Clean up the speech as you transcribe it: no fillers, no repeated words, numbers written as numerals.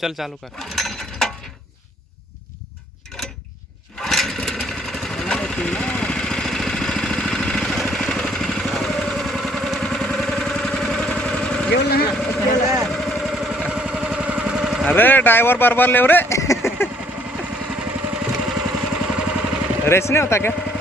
चल चालू कर. अरे ड्राइवर बरोबर लेव रे. रेस नहीं होता क्या?